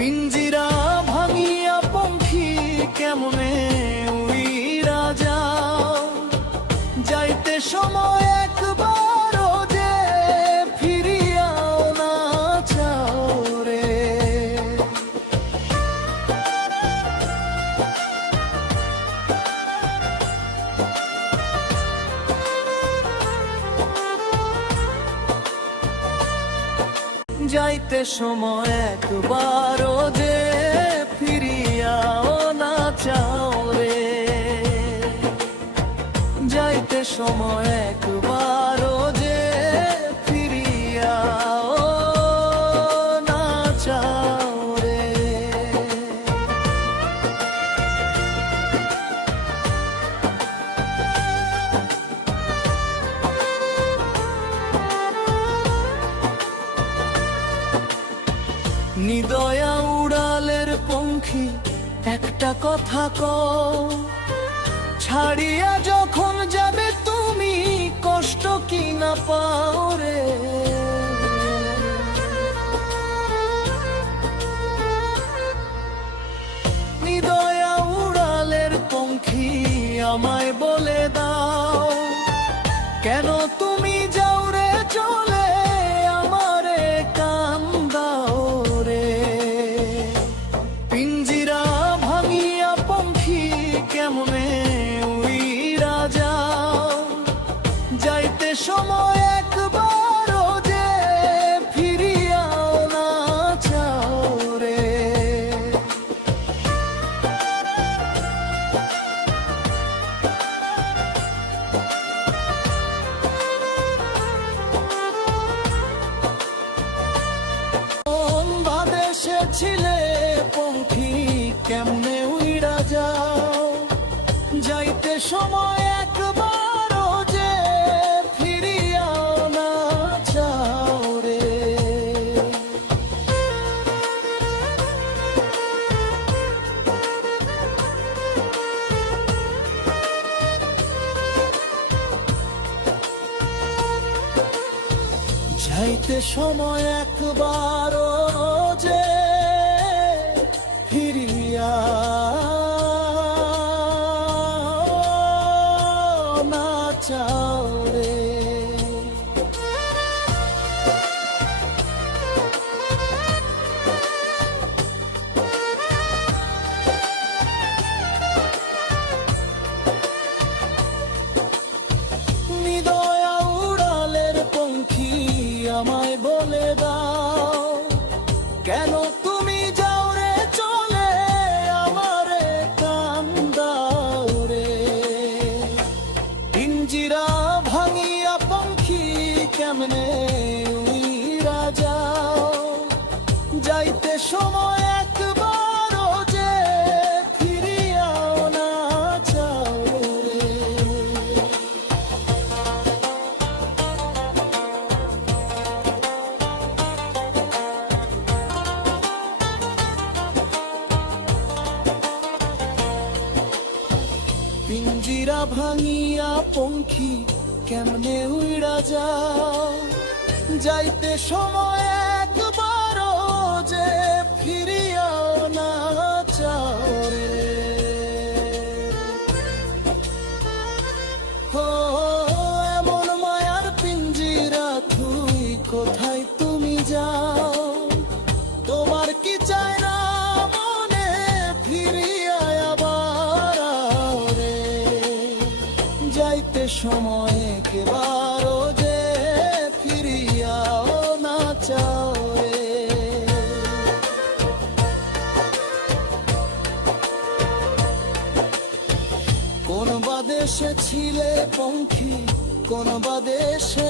পিঞ্জিরা ভাঙিয়া পঙ্খী কেমনে উইরা যাও, যাইতে সময় একবারও যে ফিরিয়াও না চাও রে। যাইতে সময় একবারও যে ফিরিয়াও না চাও রে। যাইতে সময় একবারও যে ফিরিয়াও না চাও রে। নিদয়া উড়ালের পঙ্খী একটা কথা কও, ছাড়িয়া যখন যাবে তুমি কষ্ট কি না পাও রে। নিদয়া উড়ালের পঙ্খী আমায় বলে দাও, কেন তুমি যাও রে চলে আমারে কান্দাও রে। পিঞ্জিরা ভাঙিয়া পঙ্খী কেমনে উইরা যাও, যাইতে সময় একবারও যে ফিরিয়াও না চাও রে। ছিলে পঙ্খী কেমনে উইরা যাও, যাইতে সময় একবারও যে ফিরিয়াও না চাও রে। যাইতে সময় একবারও যে ফিরিয়া না চাও রে। নিদয়া উড়ালের পঙ্খী আমায় বলে দাও, কেন তুমি যাও রে চলে আমারে কান্দাও রে। পিঞ্জিরা ভাঙিয়া পঙ্খী কেমনে উইরা যাও, যাইতে সময় একবারও যে ফিরিয়াও না চাও রে। পিঞ্জিরা ভাঙিয়া পঙ্খী কেমনে উইরা যাও, যাইতে সময় একবারও যে ফিরিয়াও না চাও রে। ও এমন মায়ার পিঞ্জিরা তুই কোথায় তুমি যাও, তোমার কি চায় না মনে ফিরিয়া আবার রে। যাইতে সময় একেবারও যে ফিরিয়াও না চাও রে। কোন বা দেশে ছিলে পঙ্খী, কোন বা দেশে